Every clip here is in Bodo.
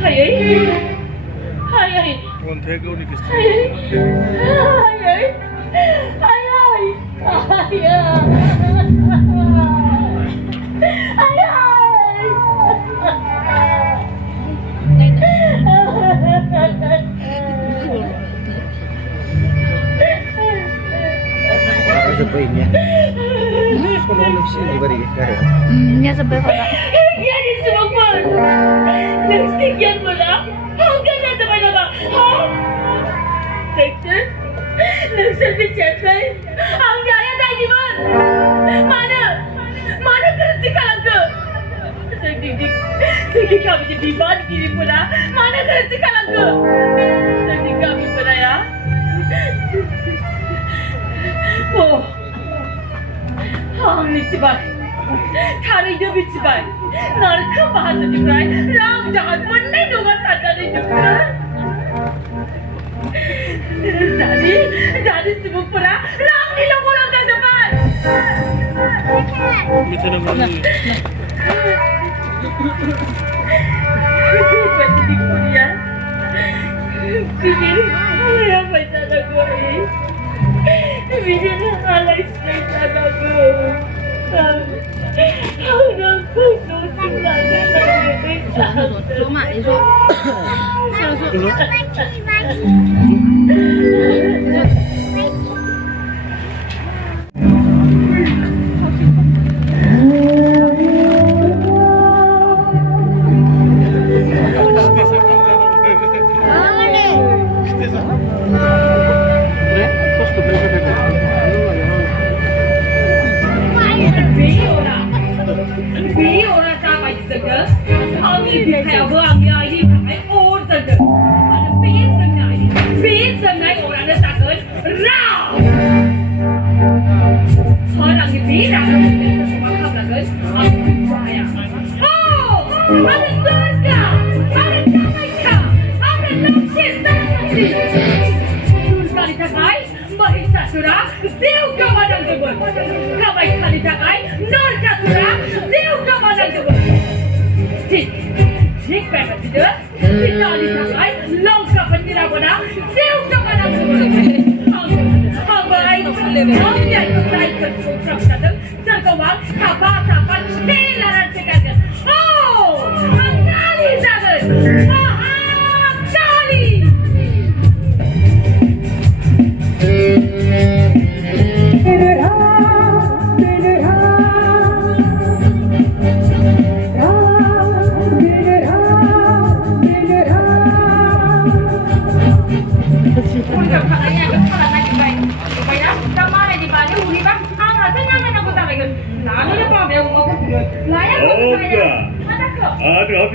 하이 하이 원태교니 비슷해. 하이 Sebaiknya Sono sih diberi kayak. Nya sebel kok. Iya di semua. Sekian pula. Enggak ada sampai nama. Dokter, dokter bicara. Enggak ada lagi mana? Mana kerja kalau sedih kami jadi bad kiri pula. Mana kerja kalau sedih kami pula ya. Oh, 미치발, 다리도 미치발, 나를 큰 바하서 주라이, 랑장한 문내 누가 사자리 주라. 나리 스무프라, 랑디로 보란다 제발. 밑에는 뭐니? Seperti di kuliah, pikir yang baca lagu ini. Bikin alay sa talaga. Hanggang puso sila na 走嘛，你说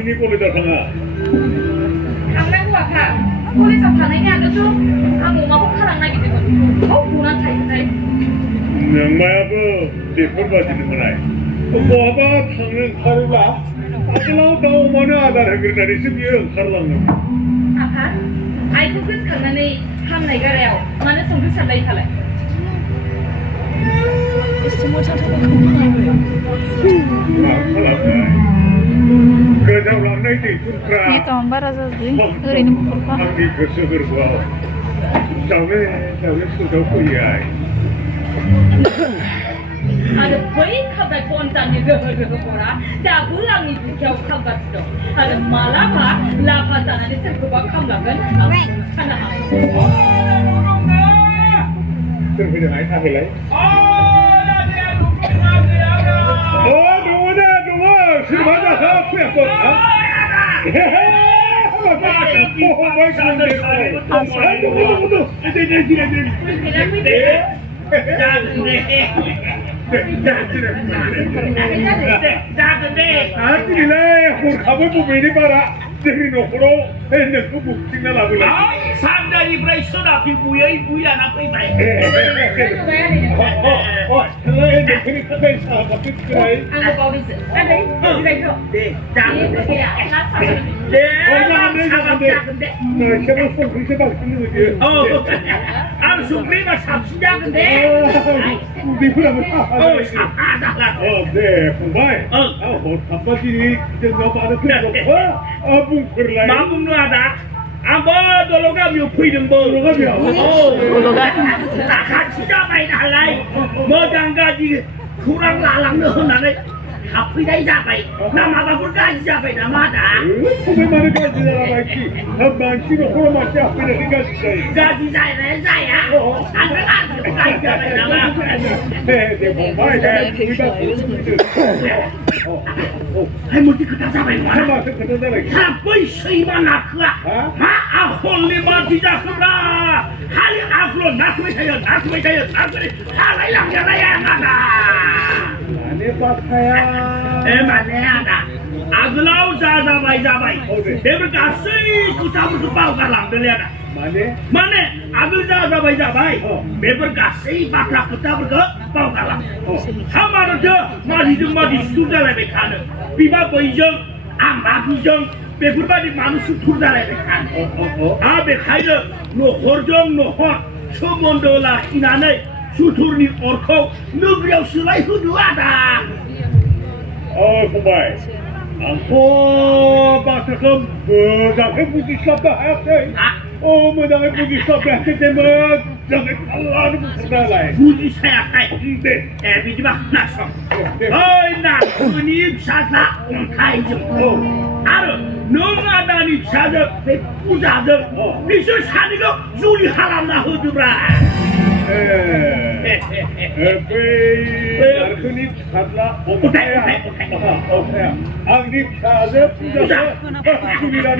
，ini kok udah tengah. Karena gua kak, boleh sampai ada tuh, kamu mau karang lagi tuh, kau pulang cai. Yang mana aku cepat baca di mana? Bawa tangan karula, kalau tahu mana ada harga dari sekian karlang. Apa? Aku kes karena nih ham naik garel, mana sungguh sampai kalah. semua cocok kamu. Kejauhan nanti tukar. Ini gambar aja sih. Ini bukan apa. Kami kesukur gua. Sampai sudah kuliah. Ada baik kabar kontan juga berkepora. Dah pulang itu jauh kabar sudah. Ada malam lapa tanah di sebuah kamar kan. Sana. Terus ada apa lagi? Mana apa ya kau? Jangan deh. 너그 묵직나 라고라. 아이 상당히 그래 소나필 부야 나 빼다. 형의 내 가까이 사가 삐끄라이. ăn bao đi sự ăn đấy đi đây thôi 네, đi 자, cái này hát sao 네, 사갑자근데. 너 ሸበ소 그렇게 막 쓰는 거지. 아, 숙리가 삽시자근데. 우리 그러면 사하다라. 네, 공부해. 한마디 그때가 많은 거 뭉클라이. 마음누하다. 아뭐 놀러가 묘프이는 뭐. 놀러가. 나 같이 잡아야 할라이. 뭐 장가지 구랑 라랑 넣어나네. 앞이다 잡아이. 나마가 불까지 잡아이 나마다. 소매 많은 가지 나라마이키. 한방 씨로 호라마치 앞에는 생각이 가지 자야 자야. 안 들어가지 불까지 잡아이 나마. 네, 공부해. 할머니 그다 잡아이 뭐야. 한방 그때 나라. 사람이 쓰이만 나크야. 아 홀리만 뒤잡으라. 할이 앞으로 나크메타요 나크메타요 나크메. 할라이랑 야라야 나다. 안에 바카야. 에마네야다. 아글라우 자자바이 자바이. 내가 가스이 그다부터 빠우가랑 들려다. 마네 아글 자자바이 자바이. 내가 가스이 바카 그다부터 빠우가랑. 하마르 저 마디좀 마디 수자라베 카는. 비바 보이정 아마 비정 베프바디 마누스 투자라베 카는. 아베 카이르 노 호정 노호 소몬도라 이나네 수투르니 옳고 누구려 슬라이 후두하다. 공부해. 바카가 뭐장에 무기 szab다 하였어요. 뭐장에 무기 szab다 했는데 뭐 장에 달라는 무슨 달라요. 무지 사약하이. 네. 에비디바 나서. 어이 나 그니 사사 카이좀. 아르 너무하다니 사자 부자들. 미술 사니가 유리 하람나 허드브라. 나르크님 사드라 오타야. 앙님 사드 부자서 구리라는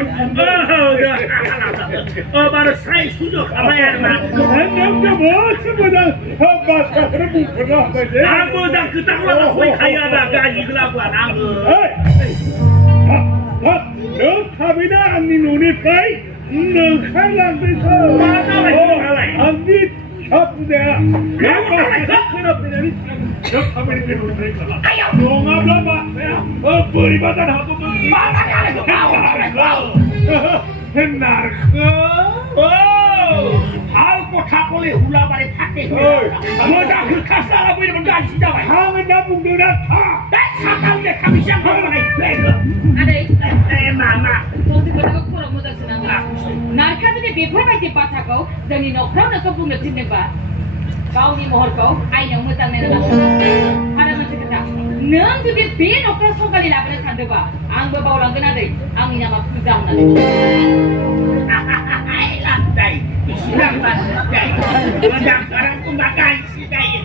바로 사이 수저 가봐야 하나. 남자 뭐 친구들 바카를 뭉쳐가 하지. 아무다 그 땅으로 거기 가야 하나 가지그라고 안 하고. 너 탑이나 앙니 눈이 파이 너 칼랑에서 앙니 샤프대야. 내가 큰아버지니 저 탑이 되는 거니까. 용암을 봐. 뿌리바다 하고 뭐 마다가고 가고. 아이고 타콜리 훌라바리 파티. 뭐자 그 카사라 보이는 건 진짜 봐. 항은 나쁜 거나 타. 사탕에 카미샹 거라이. ăn đấy 마마. tôi thì có cái cô là một dân sinh nào nói khác với việc phải cái bát thạc cậu giờ đi nộp nó có vùng được trên đây bà kau ni mohon kau ai yang mesti nena nak ada macam kata nang tu dia bin okra so kali lah pada sande ba ang berbau lang kena deh ang ni nama pujang nanti Ai lantai isilang lantai macam sekarang pun tak kasih kaya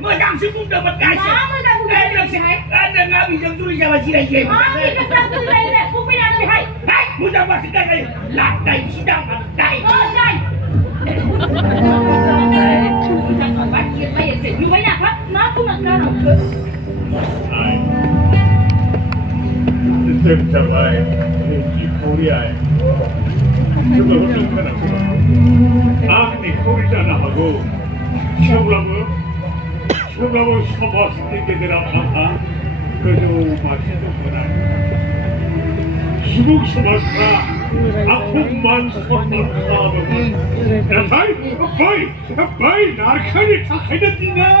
macam sebelum dapat kasih mama tak bukan dia hai ada nggak bisa tulis sama si Rai ah kita satu lagi deh bukti nak lebih hai hai mudah masih kaya lantai sidang lantai oh jai jangan buat dia bayar je you bayar apa nak pun nak kau ke Sistem cabai di Korea. Coba untuk kanak kuda. Ni Korea nak bago. Coba sama sedikit dalam apa. Kerja masih tu benar. Sibuk semasa. Aku masuk sama. Baik, narkanya tak ada tinggal.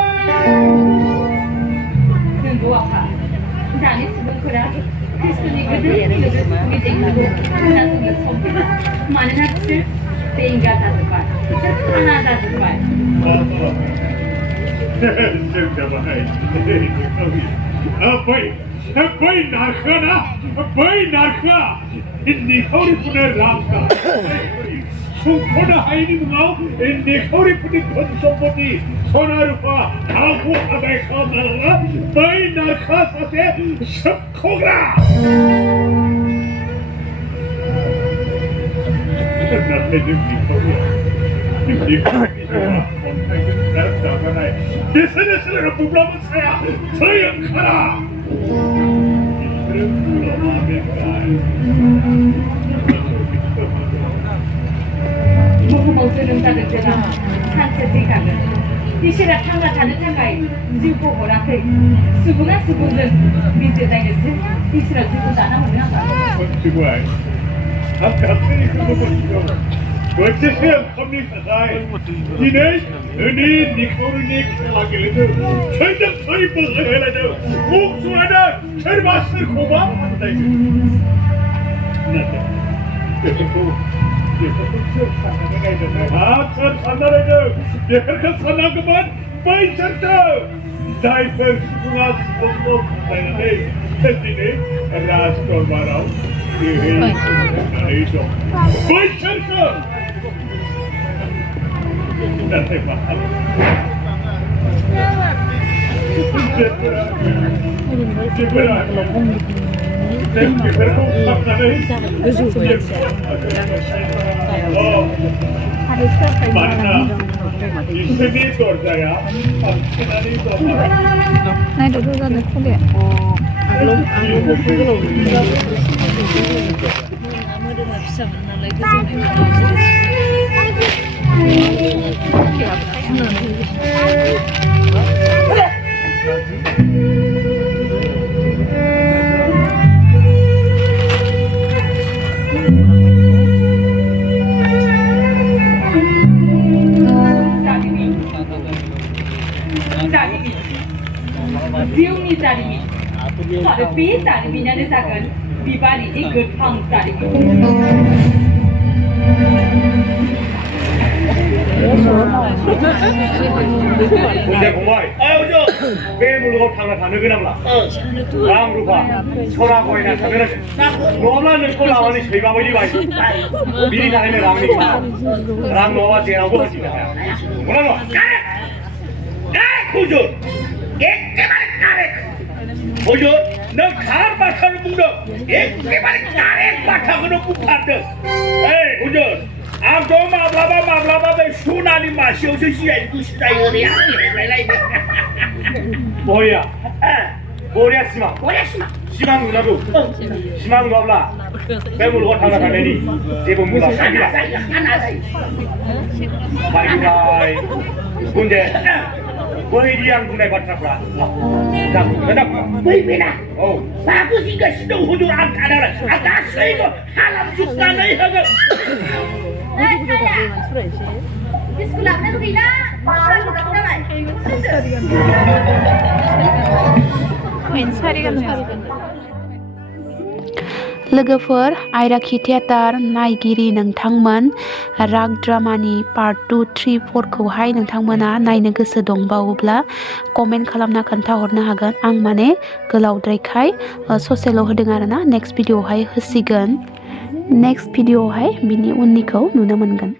Tunggu apa? Jadi sebelum kerja, Kristuni gede, nasi sopi, mana nasi, tinggal satu bar, mana satu bar. Baik, narka. Ini kau ni punya rasa. Sungkoda ini mengau, ini kau ni punya konsumsi. Sonar rupa, aku ada kamera. Baik, narka saja sekolah. Nanti di kau ni, di kau ni. Di sana problem saya kalah. जोनोम जादों जेला सानसे थैखागोन इसोरा थांना थानो थाखाय जिउखौ हराखै सुबुङा सुबुंजों बिजिरलायनोसो इसोरा जिउखौ दाना हरनो हागोन मोनथिबाय आं गासैखौबो मोनथिगौ बोथिसे ओंखामनि थाखाय दिनै नोंनि निखावरिनि खेला गेलेदों सोरजों सोर बोहैहोलायदों मुं सुनायदों सोरबा सोरखौबा फानलायदों नाथाय बेफोरखौ सोर साननानै नायदों सोर सानना नायदों बेफोरखौ साननांगौमोन बैसोरसो जायफोर सुबुङा सुबुंखौ फानलायनानै दिनै राज दरबाराव गेलेहैनानै दं बैसोरसो नाथाय मा जेफोरा जों बेफोरखौ खालामनानै मानोना इसोरनि दरजाया बांसिनानै दं नायदो जानो खोले मोदोमा फिसामोन नालाय जिउनि जारिमिन आरो बे जारिमिनानो जागोन बिबारिनि गोथां जारिमिन फंबाय बे मुलुगाव थांना थानो गोनांब्ला रां रुफा सना गयना थानो नांगोन नङाब्ला नोंखौ लानानै सैमा बायदि बायदि बिनि थाखायनो रांनि रां नङाबा जेरावबो हान्थिनो हाया नंगौना नङा हुजूर एकेबारे कारेक्ट हुजूर नों थार बाथ्राखौनो बुंदों एकेबारे कारेक्ट बाथ्राखौनो बुंथारदों हुजूर आंथ' माब्लाबा बे सनानि मासेयावसो जिरायनो गोसो जायो बरिया सिमां नुनांगौ सिमां नुवाब्ला बे मुलुगाव थांना थानायनि जेबो मुलाम्फा गैया गुन्जे बैदि आं बुंनाय बाथ्राफ्रा बैबेना मा बुजिगासिनो दं हुजूर आं थानानै आं गासैबो खालामजोबनानै होगोन स्कुलावनो गैला लोगोफोर आइराखि थियेटार नायगिरि नोंथांमोन राग ड्रामानि पार्ट 2, 3, 4 खौहाय नोंथांमोना नायनो गोसो दंबावोब्ला कमेन्ट खालामना खोन्थाहरनो हागोन आं माने गोलावद्रायखाय ससेल' होदों आरोना नेक्स्ट भिडिअ'आवहाय होसिगोन नेक्स्ट भिडिअ'आवहाय बिनि उननिखौ नुनो मोनगोन।